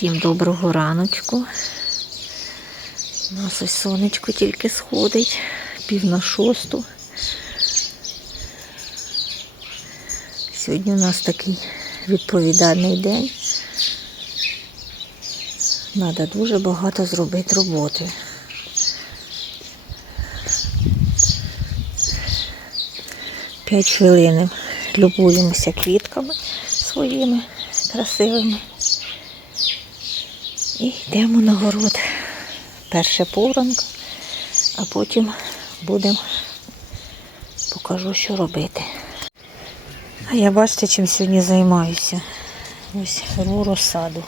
Всім доброго раночку. У нас ось сонечко тільки сходить, пів на шосту. Сьогодні у нас такий відповідальний день. Треба дуже багато зробити роботи. П'ять хвилин любуємося квітками своїми красивими. І йдемо на город. Перше поранка, а потім будемо покажу, що робити. А я бачите, чим сьогодні займаюся. Ось рву розсаду.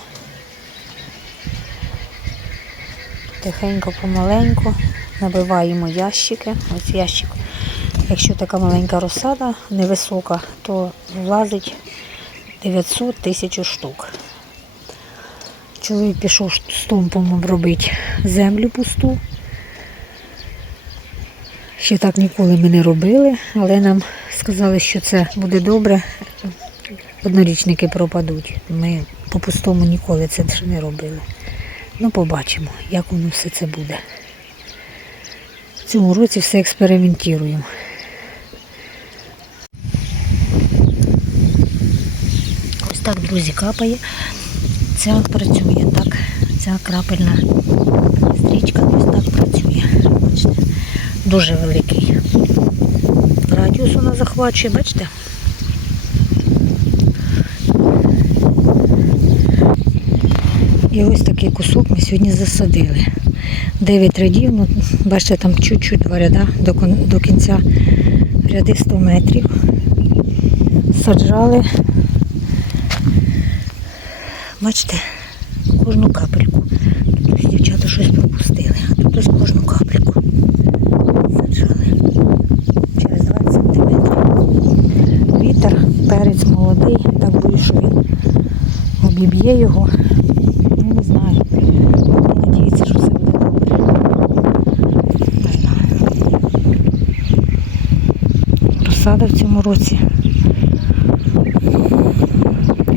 Тихенько, помаленьку набиваємо ящики. Ось ящик. Якщо така маленька розсада, невисока, то влазить 900 тисяч штук. Чоловік пішов стомпом обробити землю пусту. Ще так ніколи ми не робили, але нам сказали, що це буде добре. Однорічники пропадуть. Ми по пустому ніколи це не робили. Ну, побачимо, як воно все це буде. В цьому році все експериментуємо. Ось так, друзі, капає. Ця працює так. Ця крапельна стрічка ось так працює. Бачите? Дуже великий. Радіус вона захвачує, бачите? І ось такий кусок ми сьогодні засадили. 9 рядів, ну, бачите, там чуть-чуть два ряда до, до кінця ряди 100 метрів. Саджали Бачите, кожну капельку. Тут ось дівчата щось пропустили, а тут ось кожну капельку. Саджали. Через 20 сантиметрів. Вітер, перець молодий, так боюсь, що він обіб'є його. Ну, не знаю. Надіятися, що все буде добре. Не в цьому році.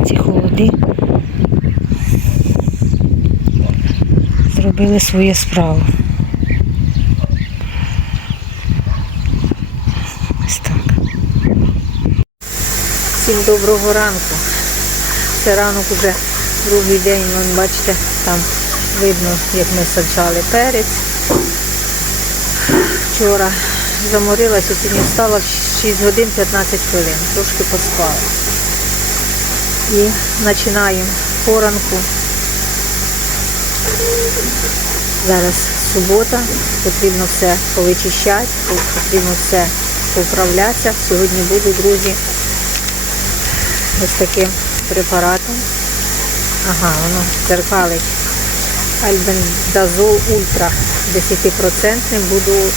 Ці холоди. Зробили свою справу. Ось так. Всім доброго ранку. Це ранок уже другий день, вон, бачите, там видно, як ми саджали перець. Вчора заморилася, сьогодні встала в 6 годин 15 хвилин, трошки поспала. І починаємо поранку. Зараз субота, потрібно все повичищати, потрібно все поправлятися. Сьогодні буду, друзі, ось таким препаратом. Ага, воно дзеркалить. Альбендазол ультра 10% буду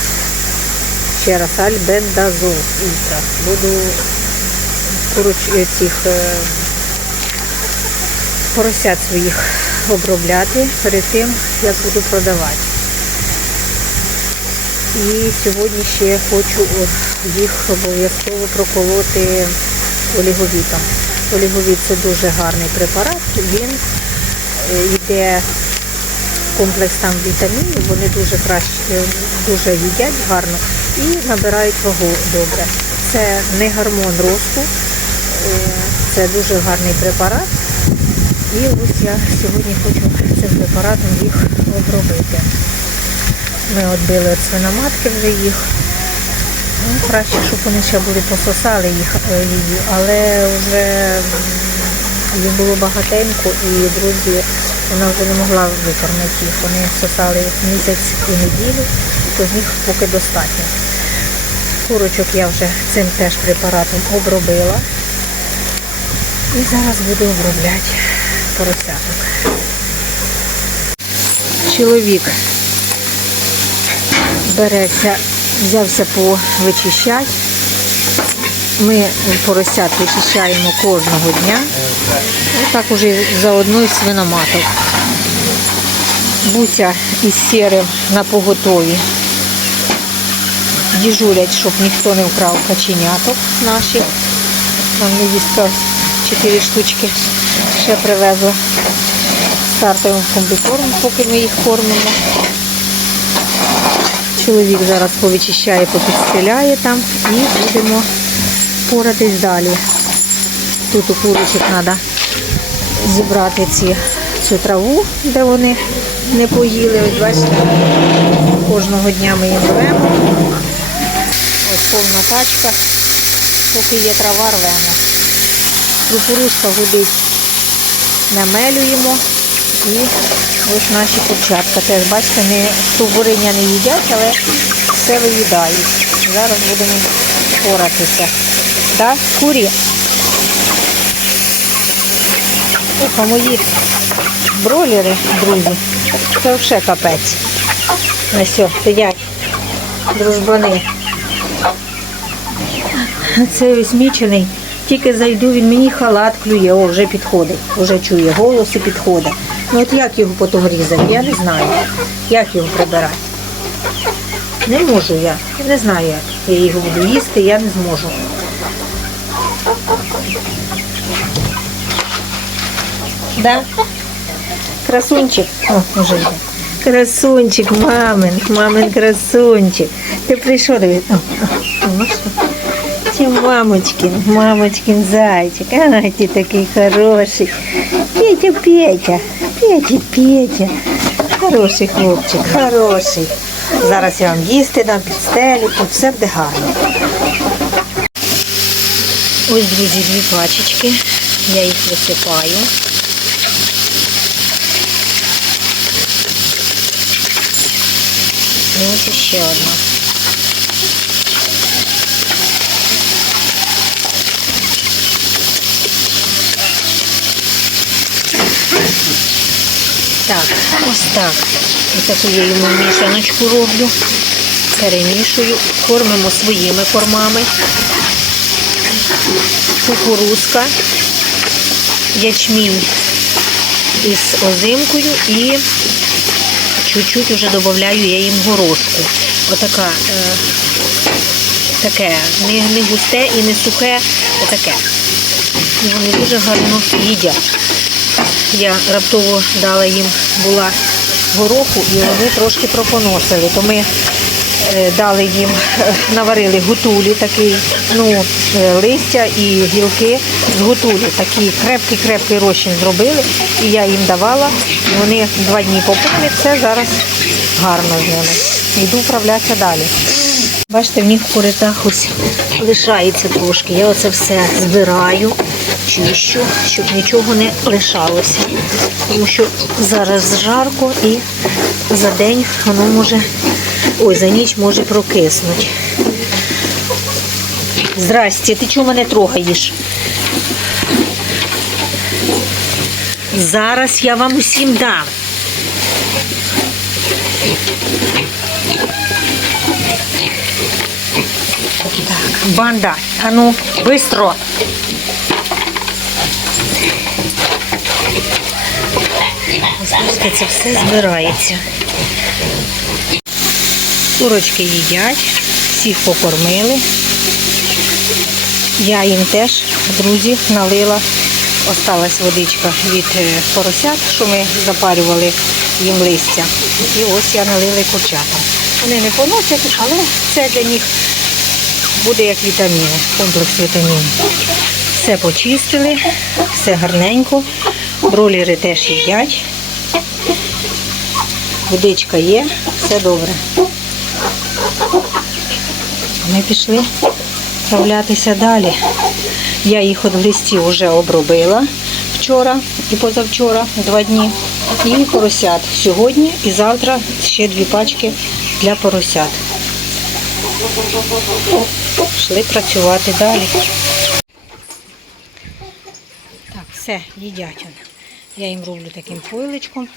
ще раз альбендазол ультра. Буду поруч е, цих е, поросят своїх обробляти перед тим, як буду продавати. І сьогодні ще хочу їх обов'язково проколоти оліговітом. Оліговіт це дуже гарний препарат. Він е, йде комплекс там вітамінів, вони дуже краще, е, дуже їдять гарно і набирають вагу добре. Це не гормон росту, е, це дуже гарний препарат. І ось я сьогодні хочу цим препаратом їх обробити. Ми відбили від свиноматки вже їх. Ну, краще, щоб вони ще були пососали їх, е, її, але вже їх було багатенько і друзі, вона вже не могла викормити їх. Вони сосали місяць і неділю, то з них поки достатньо. Курочок я вже цим теж препаратом обробила. І зараз буду обробляти поросяток. Чоловік береться, взявся повичищати. Ми поросят вичищаємо кожного дня. І так уже заодно і свиноматок. Буся із сірим на поготові. Діжурять, щоб ніхто не вкрав каченяток наших. Нам невістка ось чотири штучки ще привезла стартовим комбікормом, поки ми їх кормимо. Чоловік зараз повичищає, попідстеляє там і будемо поратись далі. Тут у курочок треба зібрати ці, цю траву, де вони не поїли. Ось бачите, кожного дня ми їм беремо. Ось повна тачка, поки є трава, рвемо. Кукурузка гудить, намелюємо. І ось наші курчатка теж, бачите, не стовбуриня не їдять, але все виїдають. Зараз будемо поратися. Так, курі. Ох, мої бройлери, друзі, це вже капець. На все, сидять, дружбани. Це ось мічений. Тільки зайду, він мені халат клює, о, вже підходить, вже чує, голос і підходить. Ну от як його потім різати, я не знаю. Як його прибирати. Не можу я. Не знаю, як я його буду їсти, я не зможу. Да? Красунчик. О, уже йде. Красунчик, мамин, мамин красунчик. Ти прийшов. О, о, о, ну? Це мамочкин, мамочкин зайчик. Ай, ти такий хороший. Петя, Петя, Петя, Петя. Хороший хлопчик, хороший. Зараз я вам їсти дам під стелю, тут все буде гарно. Ось, друзі, дві пачечки. Я їх висипаю. І ось ще одна. Так, ось так. Ось таку я йому мішаночку роблю. Перемішую, кормимо своїми кормами. Кукурузка, ячмінь із озимкою і чуть-чуть вже додаю я їм горошку. Отака, е, таке, не, не густе і не сухе, отаке. Вони дуже гарно їдять. Я раптово дала їм була гороху і вони трошки пропоносили. То ми е, дали їм, е, наварили гутулі такий, ну, е, листя і гілки з гутулі. Такий крепкий-крепкий розчин зробили. І я їм давала. Вони два дні попили, все зараз гарно з ними. Йду вправлятися далі. Бачите, в них в коритах ось лишається трошки. Я оце все збираю, чищу, щоб нічого не лишалося. Тому що зараз жарко і за день воно може, ой, за ніч може прокиснути. Здрасте, ти чого мене трогаєш? Зараз я вам усім дам. Так, банда, а ну, быстро. Бачите, це все збирається. Курочки їдять, всіх покормили. Я їм теж, друзі, налила. Осталась водичка від е, поросят, що ми запарювали їм листя. І ось я налила курчатам. Вони не поносять, але це для них буде як вітаміни, комплекс вітамінів. Все почистили, все гарненько. Бролери теж їдять. Водичка є, все добре. Ми пішли вправлятися далі. Я їх в листі вже обробила вчора і позавчора, два дні. І поросят сьогодні і завтра ще дві пачки для поросят. Пішли працювати далі. Так, все, їдять. Я їм роблю таким пойличком.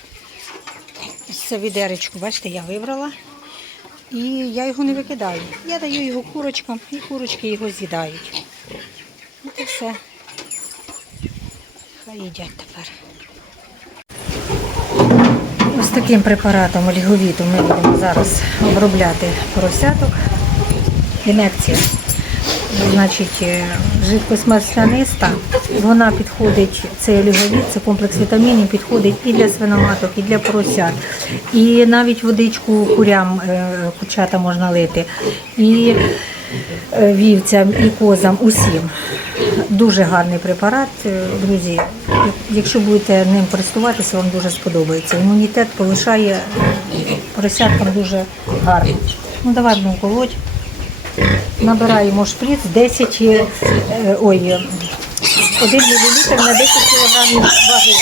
Це відеречку, бачите, я вибрала. І я його не викидаю. Я даю його курочкам, і курочки його з'їдають. От і все. Хай їдять тепер. Ось таким препаратом оліговіту ми будемо зараз обробляти поросяток. Інекція. Значить, е, жидкость масляниста, вона підходить, цей оліговіт, це комплекс вітамінів, підходить і для свиноматок, і для поросят. І навіть водичку курям, е, курчата можна лити. І е, вівцям, і козам, усім. Дуже гарний препарат, е, друзі. Якщо будете ним користуватися, вам дуже сподобається. Імунітет повишає е, поросяткам дуже гарно. Ну давай будемо колоть. Набираємо шприц 10, е, е, ой, е, 1 мл на 10 кг ваги.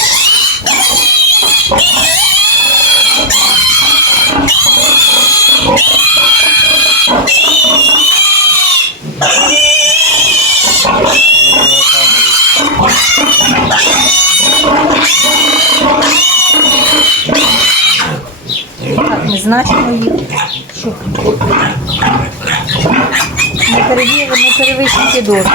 Так, ми значимо їх, щоб не перевірили, не перевищити дозу.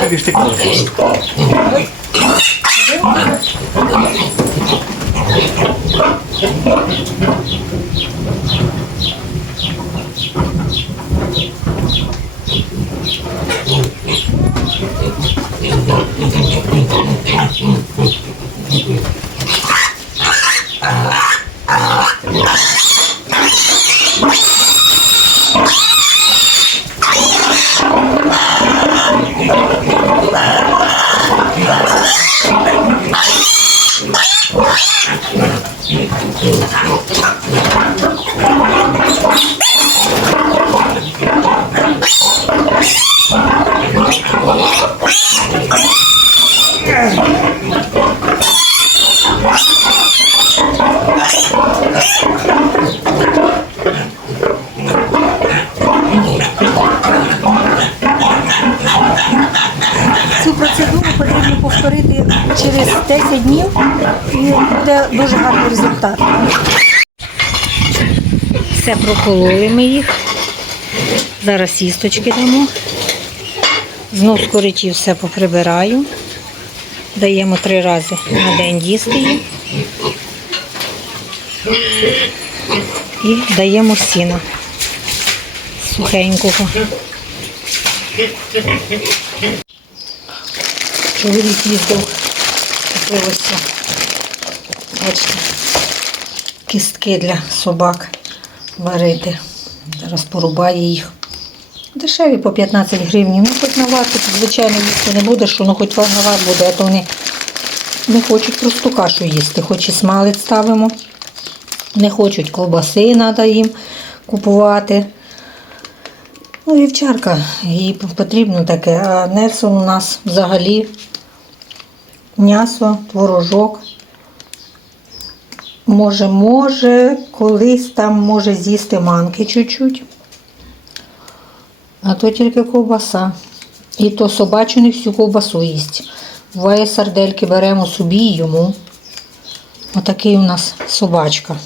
Тобі ж ти Все прокололи ми їх. Зараз їсточки дамо. Знов з коричів все поприбираю. Даємо три рази на день їсти їм. І даємо сіна сухенького. Чоловік їздив, купилося, бачите, кістки для собак варити. Зараз порубає їх. Дешеві по 15 гривень. Ну, хоч навар, тут, звичайно, їсти не буде, що ну хоч навар буде, а то вони не хочуть просту кашу їсти, хоч і смалець ставимо. Не хочуть ковбаси, треба їм купувати. Ну, вівчарка, їй потрібно таке, а Нельсон у нас взагалі м'ясо, творожок. Може, може, колись там може з'їсти манки чуть-чуть. А то тільки ковбаса. І то собачу не всю ковбасу їсть. Буває сардельки беремо собі йому. Отакий у нас собачка.